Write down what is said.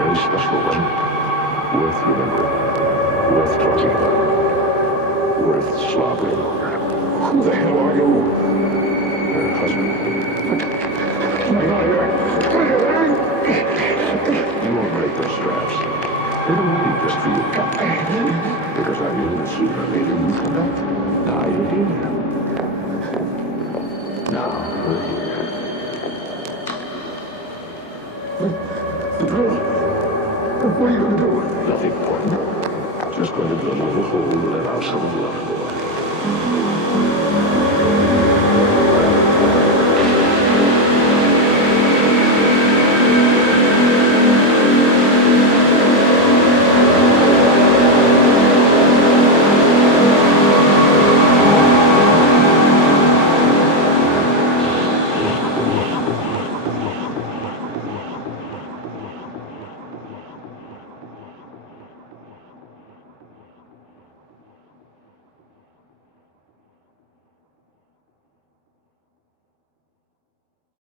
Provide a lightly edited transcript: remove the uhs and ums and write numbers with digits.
very special one. Worth remembering. Worth talking about. Worth slobbering over. Who the hell are you? Her husband. You won't break those straps. They don't need just for you. Because I knew that sooner or later you'd come back. Now you're here. Now we're here. The drill. What are you going to do? Nothing important. Just going to drill a little hole and let out some blood.